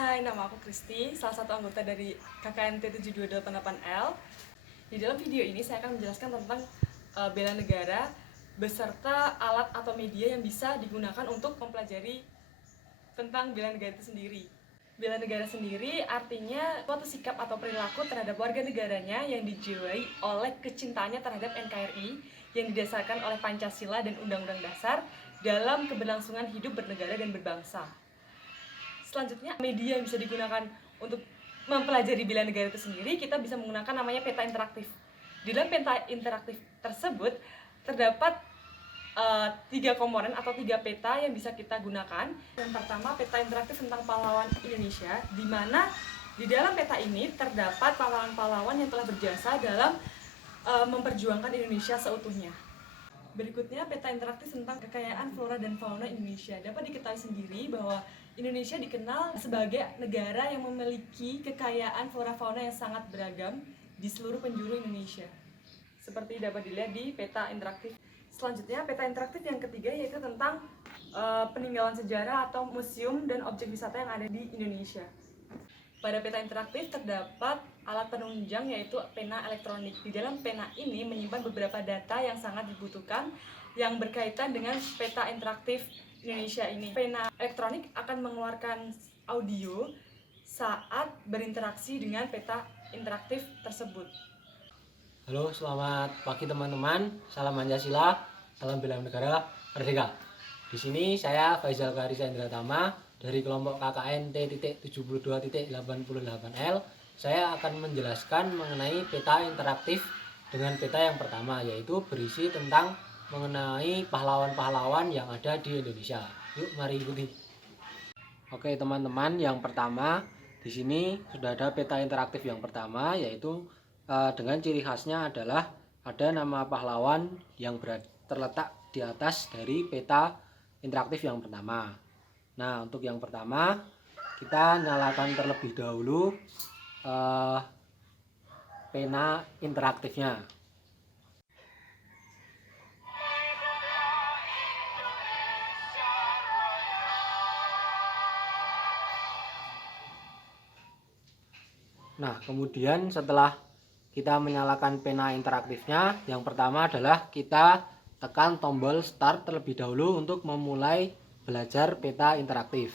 Hai, nama aku Kristi, salah satu anggota dari KKNT 7288L. Di dalam video ini saya akan menjelaskan tentang bela negara beserta alat atau media yang bisa digunakan untuk mempelajari tentang bela negara itu sendiri. Bela negara sendiri artinya suatu sikap atau perilaku terhadap warga negaranya yang dijiwai oleh kecintaannya terhadap NKRI yang didasarkan oleh Pancasila dan Undang-Undang Dasar dalam keberlangsungan hidup bernegara dan berbangsa. Selanjutnya, media yang bisa digunakan untuk mempelajari bela negara itu sendiri, kita bisa menggunakan namanya peta interaktif. Di dalam peta interaktif tersebut terdapat 3 komponen atau 3 peta yang bisa kita gunakan. Yang pertama, peta interaktif tentang pahlawan Indonesia, di mana di dalam peta ini terdapat pahlawan-pahlawan yang telah berjasa dalam memperjuangkan Indonesia seutuhnya. Berikutnya, peta interaktif tentang kekayaan flora dan fauna Indonesia. Dapat diketahui sendiri bahwa Indonesia dikenal sebagai negara yang memiliki kekayaan flora fauna yang sangat beragam di seluruh penjuru Indonesia. Seperti dapat dilihat di peta interaktif. Selanjutnya, peta interaktif yang ketiga yaitu tentang peninggalan sejarah atau museum dan objek wisata yang ada di Indonesia. Pada peta interaktif terdapat alat penunjang yaitu pena elektronik. Di dalam pena ini menyimpan beberapa data yang sangat dibutuhkan yang berkaitan dengan peta interaktif Indonesia ini. Pena elektronik akan mengeluarkan audio saat berinteraksi dengan peta interaktif tersebut. Halo, selamat pagi teman-teman. Salam Pancasila, salam bela negara merdeka. Di sini saya Faizal Karisa Indratama dari kelompok KKN T.72.88L. Saya akan menjelaskan mengenai peta interaktif dengan peta yang pertama, yaitu berisi tentang mengenai pahlawan-pahlawan yang ada di Indonesia. Yuk, mari ikuti. Oke teman-teman, yang pertama di sini sudah ada peta interaktif yang pertama, yaitu dengan ciri khasnya adalah ada nama pahlawan yang terletak di atas dari peta interaktif yang pertama. Nah, untuk yang pertama kita nyalakan terlebih dahulu pena interaktifnya. Nah, kemudian setelah kita menyalakan pena interaktifnya, yang pertama adalah kita tekan tombol start terlebih dahulu untuk memulai belajar peta interaktif.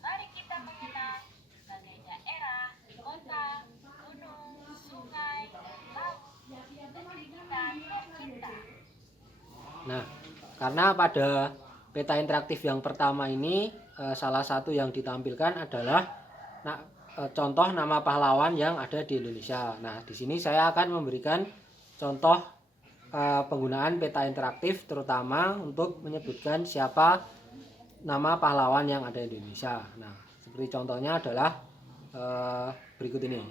Mari kita mengenal berbagai daerah, kota, gunung, sungai, laut, negeri kita tercinta. Nah, karena pada peta interaktif yang pertama ini salah satu yang ditampilkan adalah contoh nama pahlawan yang ada di Indonesia. Nah, di sini saya akan memberikan contoh penggunaan peta interaktif terutama untuk menyebutkan siapa nama pahlawan yang ada di Indonesia. Nah, seperti contohnya adalah berikut ini.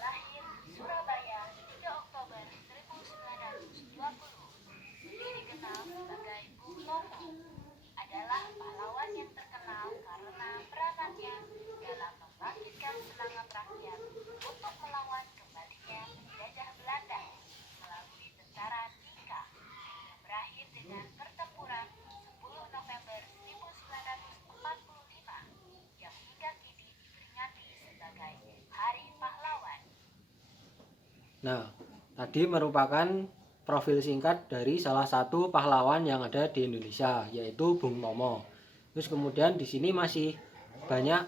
Lahir Surabaya 3 Oktober 1920. Dia dikenal sebagai Bung Tomo. Adalah pahlawan yang terkenal karena peranannya dalam membangkitkan semangat rakyat untuk melawan kembalinya penjajah Belanda melalui tentara Nika yang berakhir dengan pertempuran 10 November 1945 yang hingga kini diperingati sebagai Hari Pahlawan. Nah, tadi merupakan profil singkat dari salah satu pahlawan yang ada di Indonesia, yaitu Bung Tomo. Terus kemudian di sini masih banyak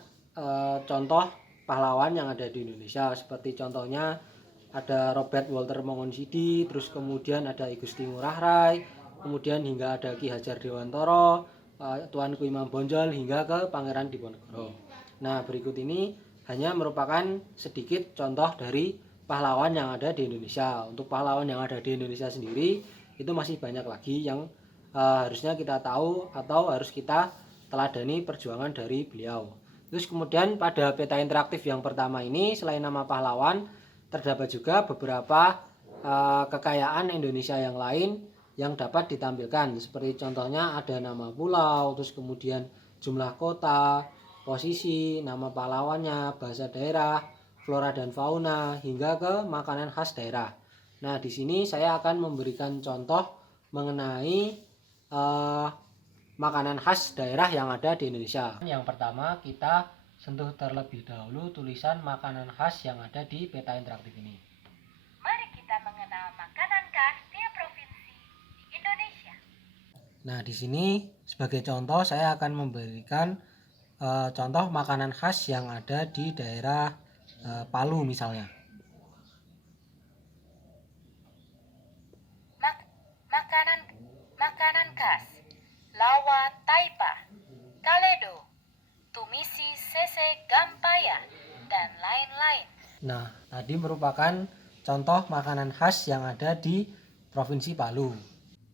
contoh pahlawan yang ada di Indonesia, seperti contohnya ada Robert Walter Mongonsidi, terus kemudian ada I Gusti Ngurah Rai, kemudian hingga ada Ki Hajar Dewantara, Tuanku Imam Bonjol, hingga ke Pangeran Diponegoro. Nah, berikut ini hanya merupakan sedikit contoh dari pahlawan yang ada di Indonesia. Untuk pahlawan yang ada di Indonesia sendiri itu masih banyak lagi yang harusnya kita tahu atau harus kita teladani perjuangan dari beliau. Terus kemudian pada peta interaktif yang pertama ini, selain nama pahlawan, terdapat juga beberapa kekayaan Indonesia yang lain yang dapat ditampilkan, seperti contohnya ada nama pulau, terus kemudian jumlah kota, posisi, nama pahlawannya, bahasa daerah, flora dan fauna, hingga ke makanan khas daerah. Nah, di sini saya akan memberikan contoh mengenai makanan khas daerah yang ada di Indonesia. Yang pertama kita sentuh terlebih dahulu tulisan makanan khas yang ada di peta interaktif ini. Mari kita mengenal makanan khas tiap provinsi di Indonesia. Nah, di sini sebagai contoh saya akan memberikan contoh makanan khas yang ada di daerah Palu misalnya. Makanan khas Lawa Taipa, Kaledo, Tumisi Sese Gampaya, dan lain-lain. Nah, tadi merupakan contoh makanan khas yang ada di Provinsi Palu.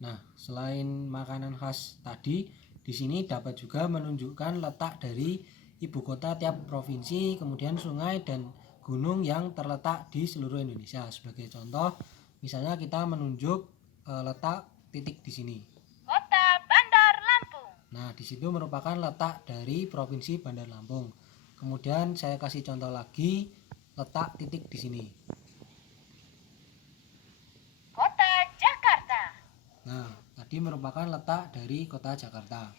Nah, selain makanan khas tadi, di sini dapat juga menunjukkan letak dari ibu kota tiap provinsi, kemudian sungai dan gunung yang terletak di seluruh Indonesia. Sebagai contoh, misalnya kita menunjuk letak titik di sini. Kota Bandar Lampung. Nah, di situ merupakan letak dari Provinsi Bandar Lampung. Kemudian saya kasih contoh lagi letak titik di sini. Kota Jakarta. Nah, tadi merupakan letak dari kota Jakarta.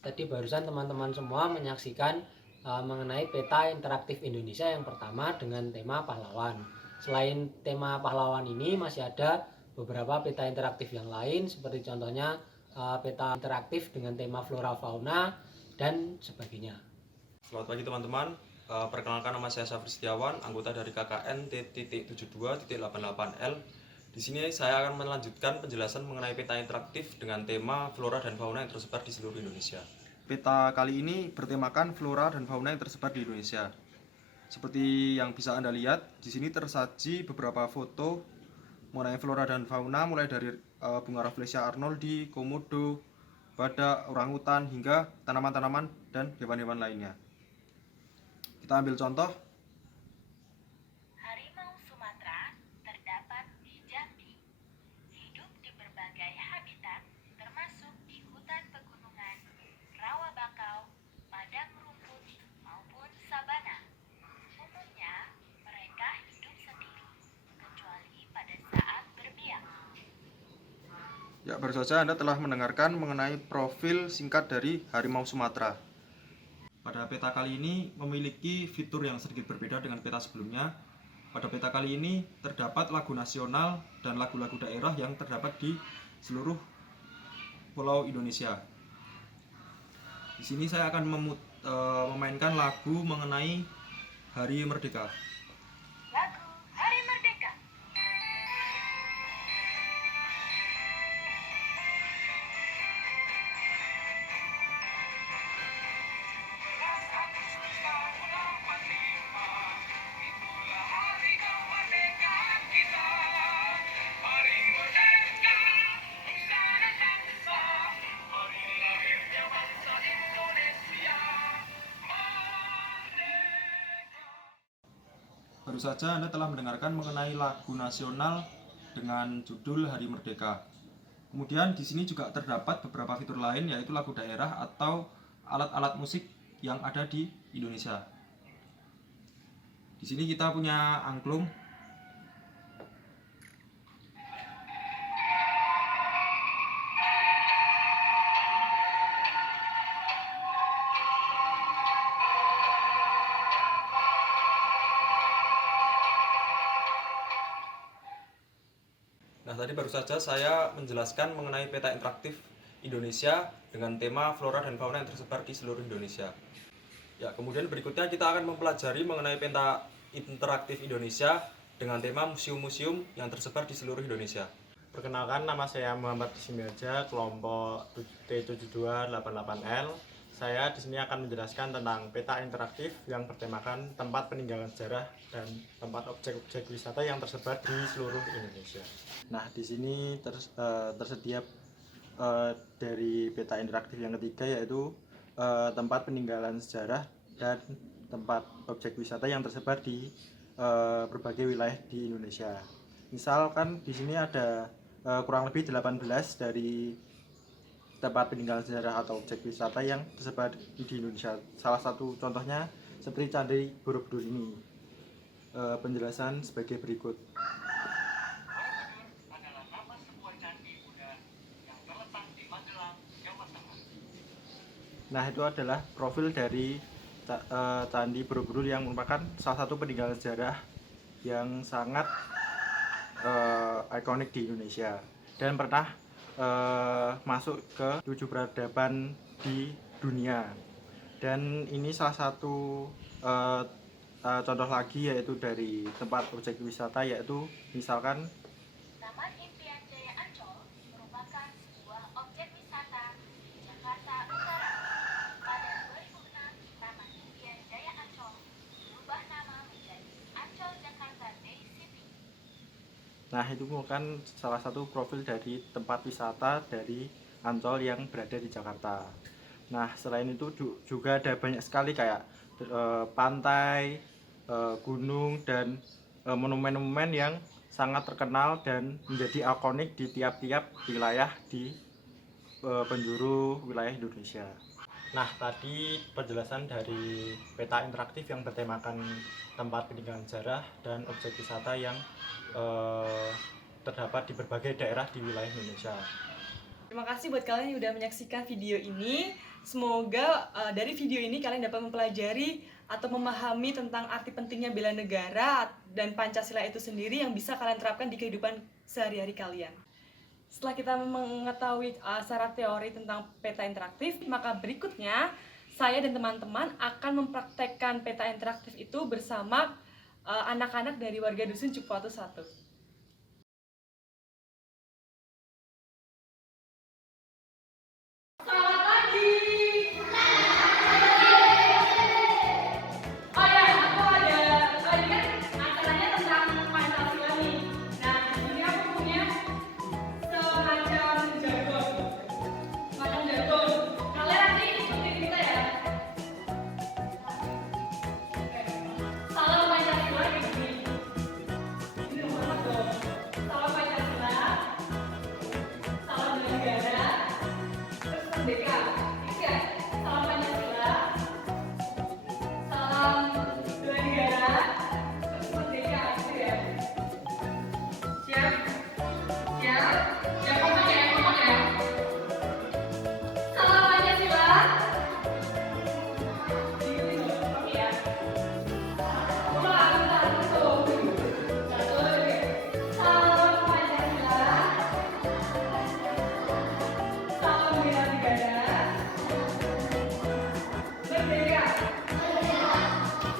Tadi barusan teman-teman semua menyaksikan mengenai peta interaktif Indonesia yang pertama dengan tema pahlawan. Selain tema pahlawan ini masih ada beberapa peta interaktif yang lain seperti contohnya peta interaktif dengan tema flora fauna dan sebagainya. Selamat pagi teman-teman. Perkenalkan nama saya Safri Setiawan, anggota dari KKN T.72.88L. Di sini saya akan melanjutkan penjelasan mengenai peta interaktif dengan tema flora dan fauna yang tersebar di seluruh Indonesia. Peta kali ini bertemakan flora dan fauna yang tersebar di Indonesia. Seperti yang bisa Anda lihat, di sini tersaji beberapa foto mengenai flora dan fauna mulai dari bunga Rafflesia arnoldi, komodo, badak, orangutan hingga tanaman-tanaman dan hewan-hewan lainnya. Kita ambil contoh. Harimau Sumatera terdapat di Jambi. Hidup di berbagai habitat, termasuk di hutan pegunungan, rawa bakau, padang rumput, maupun sabana. Umumnya, mereka hidup sendiri, kecuali pada saat berbiak. Ya, baru saja Anda telah mendengarkan mengenai profil singkat dari harimau Sumatera. Pada peta kali ini memiliki fitur yang sedikit berbeda dengan peta sebelumnya. Pada peta kali ini terdapat lagu nasional dan lagu-lagu daerah yang terdapat di seluruh pulau Indonesia. Di sini saya akan memainkan lagu mengenai Hari Merdeka. Lagu Hari Merdeka. Baru saja Anda telah mendengarkan mengenai lagu nasional dengan judul Hari Merdeka. Kemudian di sini juga terdapat beberapa fitur lain yaitu lagu daerah atau alat-alat musik yang ada di Indonesia. Di sini kita punya angklung. Nah, tadi baru saja saya menjelaskan mengenai peta interaktif Indonesia dengan tema flora dan fauna yang tersebar di seluruh Indonesia. Ya, kemudian berikutnya kita akan mempelajari mengenai peta interaktif Indonesia dengan tema museum-museum yang tersebar di seluruh Indonesia. Perkenalkan, nama saya Muhammad Ismiaja, kelompok T7288L. Saya di sini akan menjelaskan tentang peta interaktif yang bertemakan tempat peninggalan sejarah dan tempat objek-objek wisata yang tersebar di seluruh Indonesia. Nah, di sini tersedia dari peta interaktif yang ketiga yaitu tempat peninggalan sejarah dan tempat objek wisata yang tersebar di berbagai wilayah di Indonesia. Misalkan di sini ada kurang lebih 18 dari tempat peninggalan sejarah atau objek wisata yang tersebar di Indonesia. Salah satu contohnya seperti Candi Borobudur ini. Penjelasan sebagai berikut. Nah, itu adalah profil dari Candi Borobudur yang merupakan salah satu peninggalan sejarah yang sangat ikonik di Indonesia dan pernah masuk ke 7 peradaban di dunia. Dan ini salah satu contoh lagi yaitu dari tempat objek wisata, yaitu misalkan Taman Impian Jaya Ancol merupakan sebuah objek wisata di Jakarta Utara. Pada 2006, Taman Impian Jaya Ancol berubah nama menjadi Ancol Jakarta Day City. Nah, itu merupakan salah satu profil dari tempat wisata dari Ancol yang berada di Jakarta. Nah, selain itu juga ada banyak sekali kayak pantai, gunung, dan monumen-monumen yang sangat terkenal dan menjadi ikonik di tiap-tiap wilayah di penjuru wilayah Indonesia. Nah, tadi penjelasan dari peta interaktif yang bertemakan tempat peninggalan sejarah dan objek wisata yang terdapat di berbagai daerah di wilayah Indonesia. Terima kasih buat kalian yang udah menyaksikan video ini. Semoga dari video ini kalian dapat mempelajari atau memahami tentang arti pentingnya bela negara dan Pancasila itu sendiri yang bisa kalian terapkan di kehidupan sehari-hari kalian. Setelah kita mengetahui secara teori tentang peta interaktif, maka berikutnya saya dan teman-teman akan mempraktekkan peta interaktif itu bersama anak-anak dari warga Dusun Cipwatu 1.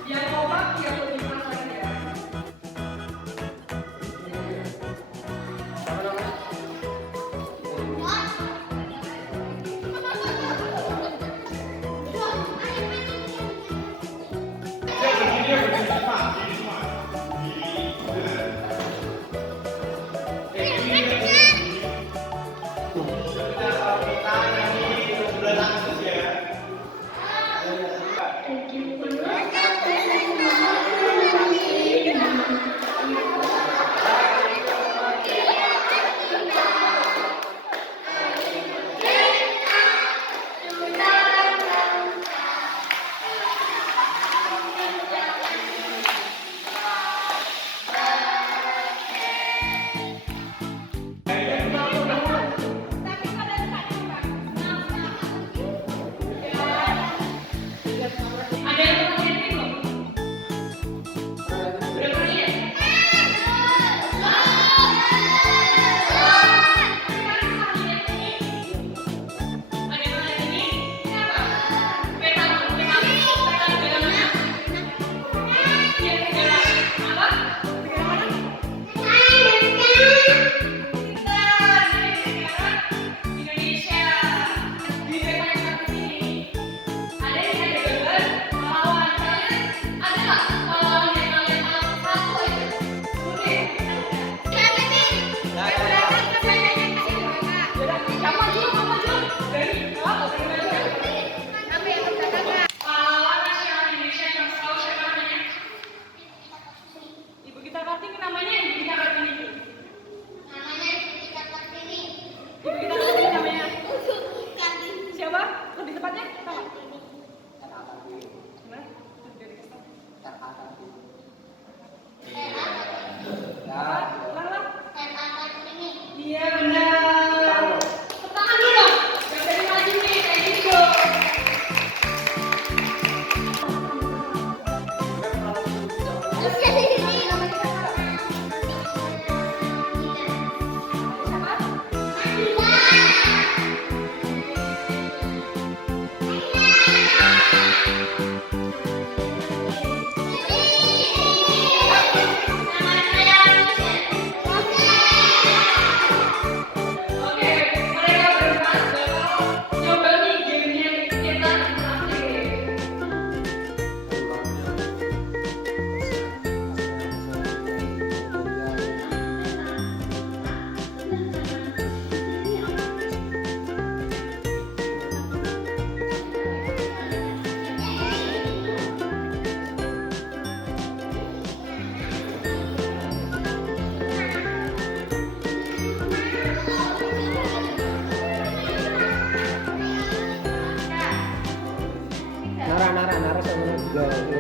Yang kompak yang lebih Nara sama juga.